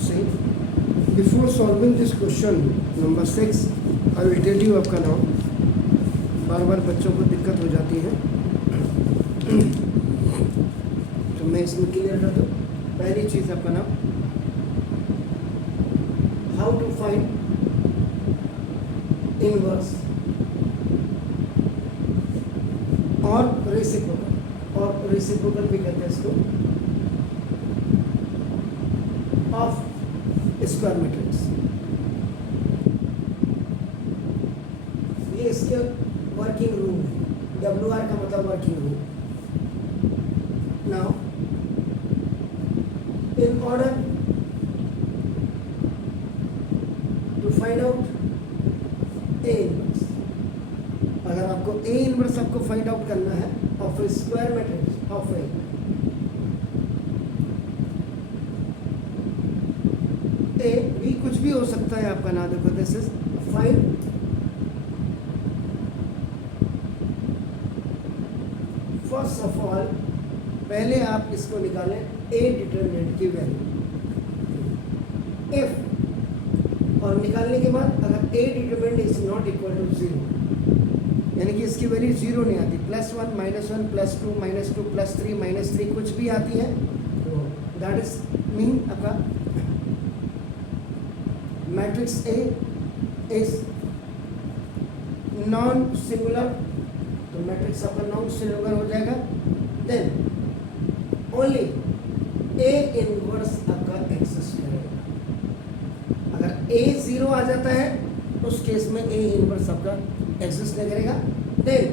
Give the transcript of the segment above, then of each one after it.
See, before solving this question number 6, I will tell you आपका नाम, बार बार बच्चों को दिक्कत हो जाती है, तो मैं इसमें क्लियर कर दूँ. पहली चीज़ आपका नाम, हाउ टू फाइंड इनवर्स और रेसिप्रोकल भी कहते हैं इसको, ऑफ स्क्वायर मैट्रिक्स. ये इसके वर्किंग रूल है. WR का मतलब working rule. Now in order to find out A inverse, अगर आपको A inverse आपको फाइंड आउट करना है of a square matrix of A, A भी कुछ भी हो सकता है आपका ना. देखो this is find first of all, पहले आप इसको निकालें ए डिटरमिनेंट की वैल्यू इफ, और निकालने के बाद अगर A determinant is not equal to 0, यानी कि इसकी वैल्यू 0 नहीं आती, +1 -1 +2 -2 +3 -3 कुछ भी आती है, तो दैट इज मीन आपका matrix A is non singular, तो मैट्रिक्स आपका नॉन सिंगुलर हो जाएगा. देन ओनली ए इनवर्स आपका एग्जिस्ट करेगा. अगर ए 0 आ जाता है उस केस में ए इनवर्स आपका एग्जिस्ट नहीं करेगा. देन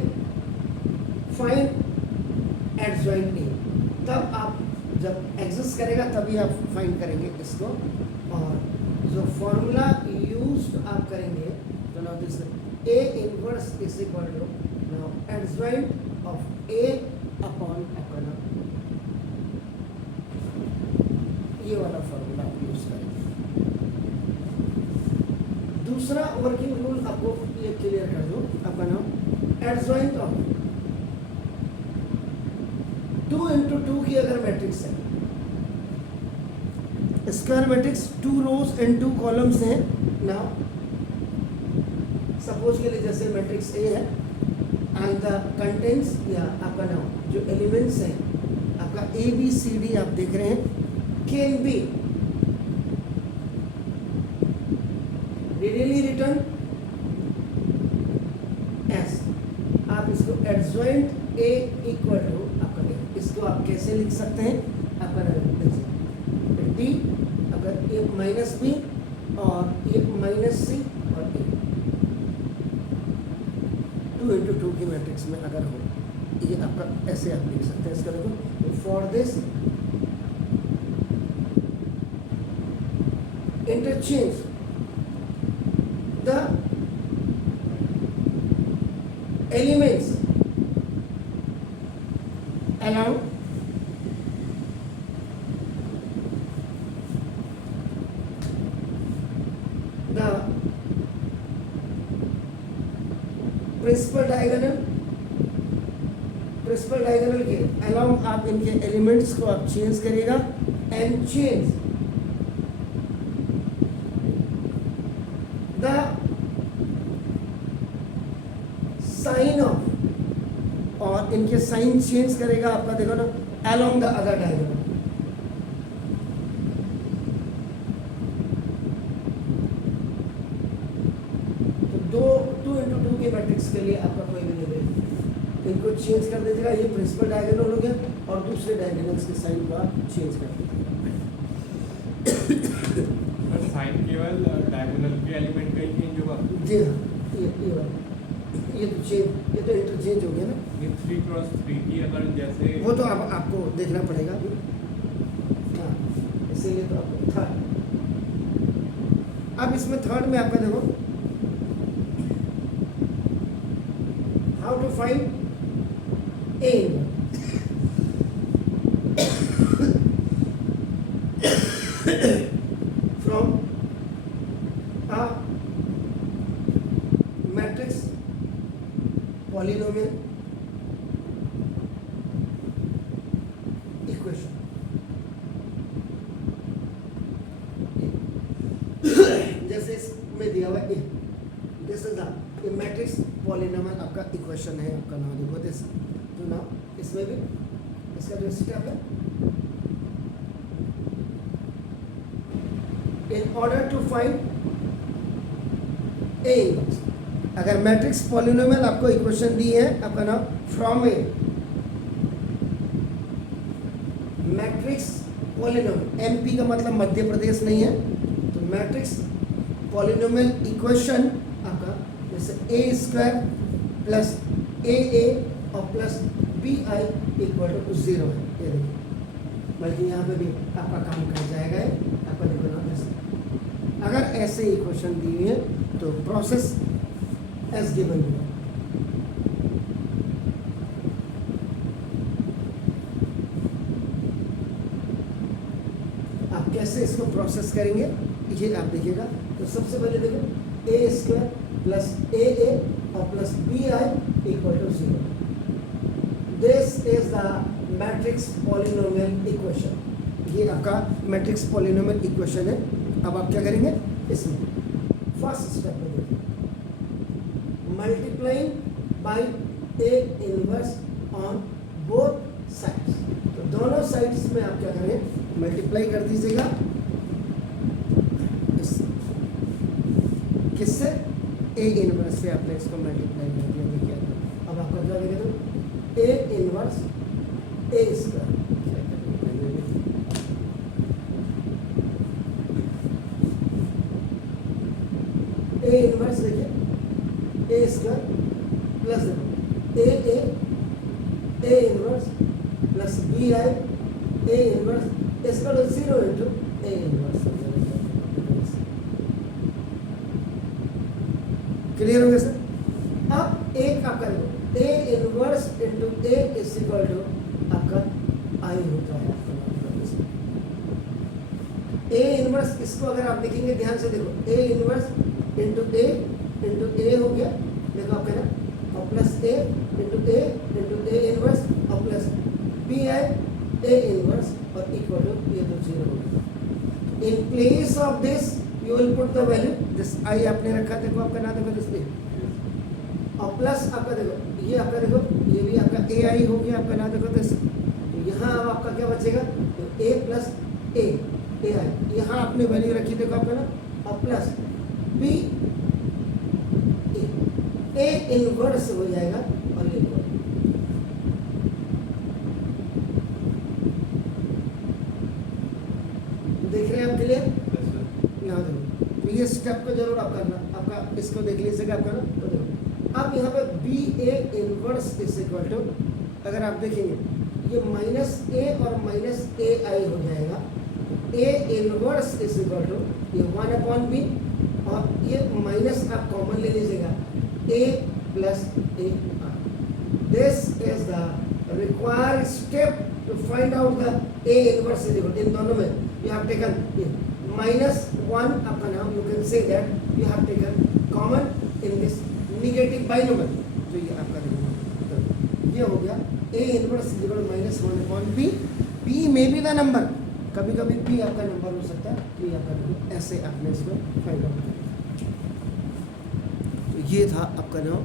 फाइंड एडजॉइंट ए, तब आप जब एग्जिस्ट करेगा तभी आप फाइंड करेंगे इसको. और जो फॉर्मूला यूज आप करेंगे तो now this A inverse is equal to now adjoint of A upon upon, ये वाला फॉर्मूला आप यूज करेंगे. दूसरा वर्किंग रूल आपको ये क्लियर कर दो, आपका नाम एडजॉइंट ऑफ 2 × 2 की अगर मैट्रिक्स है, square matrix 2 rows and 2 columns हैं. नाउ सपोज के लिए जैसे मैट्रिक्स ए है एंड द कंटेंट्स, या आपका नाम जो एलिमेंट्स हैं आपका ABCD आप देख रहे हैं, can be readily written as, आप इसको एडजॉइंट A इक्वल टू आपका, इसको आप कैसे लिख सकते हैं, आपका D अगर A -B और A -C और A 2 × 2 की मैट्रिक्स में अगर हो, ये आपका ऐसे आप लिख सकते हैं. इसका देखो, for this interchange the elements along the principal diagonal के along आप इनके एलिमेंट्स को आप चेंज करिएगा and change the sign of, और इनके साइन चेंज करेगा आपका, देखो ना, अलोंग द अदर डायगोनल. तो 2 × 2 के मैट्रिक्स के लिए आपका कोई भी नहीं रहेगा, इनको चेंज कर दीजिएगा. ये प्रिंसिपल डायगोनल हो गया और दूसरे डायगोनल्स के साइन को आप चेंज कर दीजिएगा. साइन केवल डायगोनल के एलिमेंट का ही चेंज होगा. जी हाँ, ये तो चेंज, ये तो इंटरचेंज हो गया ना. ये 3 × 3 की अगर जैसे, वो तो आपको देखना पड़ेगा. हाँ, इसीलिए तो आपको थर्ड, अब इसमें थर्ड में आपका देखो, how to find A from a matrix polynomial equation. जैसे इसमें दिया हुआ A, this is the matrix polynomial आपका इक्वेशन है आपका नाम देखो दिस। तो ना इसमें भी इसका जो स्टेप है, in order to find A inverse, अगर मैट्रिक्स पॉलिनोमियल आपको इक्वेशन दी है आपका नाम from A matrix polynomial, MP का मतलब मध्य प्रदेश नहीं है, तो मैट्रिक्स पॉलिनोमियल इक्वेशन आपका जैसे ए स्क्वायर प्लस ए और plus B I equal to 0 है। ये देखिए, बल्कि यहाँ पे भी आपका काम कर जाएगा आपका देखो ना ऐसे। अगर ऐसे इक्वेशन दी हुई है तो प्रोसेस एज गिवन है। आप कैसे इसको प्रोसेस करेंगे ये आप देखिएगा। तो सबसे पहले देखो ए स्क्वायर प्लस ए और plus B I equal to 0, this is the matrix polynomial equation. ये आपका मैट्रिक्स पॉलिनोमियल इक्वेशन है। अब आप क्या करेंगे, इसमें फर्स्ट स्टेप में देखिए, multiplying by A inverse on both sides. तो दोनों साइड्स में आप क्या करें, मल्टीप्लाई कर दीजिएगा किससे, ए इनवर्स से आपने इसको मल्टीप्लाई कर दिया। देखिए अब आपका क्या देखेगा, तो A inverse A square, A inverse देखिए A square plus A inverse plus B I A inverse इसका 0 इंटू ए इनवर्स। क्लियर हो गया सर? अब एक आपका देखो A inverse into A is equal to आपका आई होता है। ए इनवर्स इसको अगर आप देखेंगे ध्यान से देखो, ए इनवर्स इंटू ए हो गया, देखो आपका ना, और plus A into A inverse और plus B I A inverse और इक्वल टू ये तो 0 हो गया। In place of this you will put the value, this I आपने रखा, देखो आपका ना, देखो दिस पे और प्लस आपका देखो ये आपका देखो ये भी आपका ए आई हो गया आपका ना, देखो दिस। तो यहाँ अब आपका क्या बचेगा, तो ए प्लस ए आई, यहाँ आपने वैल्यू रखी देखो आपका ना, और प्लस बी ए इनवर्स हो जाएगा और ये देख रहे हैं आप क्लियर? यहाँ देखो, तो ये स्टेप को जरूर आप करना, आपका इसको देख लीजिएगा आपका ना। तो देखो अब यहाँ पे B A inverse is equal to, अगर आप देखेंगे ये माइनस ए और माइनस ए आई हो जाएगा, A inverse is equal to ये 1/b और ये माइनस आप कॉमन ले लीजिएगा, a plus A R. This is the required step to find out the a inverse is equal, इन दोनों में यू हैव टेकन -1 आपका नाम, you can say that you have taken common in this negative binomial. जो ये आपका देखो ये हो गया a inverse is equal -1/b, b may be the number, कभी कभी p आपका नंबर हो सकता है, p आपका नंबर, ऐसे आपने इसको फाइंड आउट किया। तो ये था आपका नाम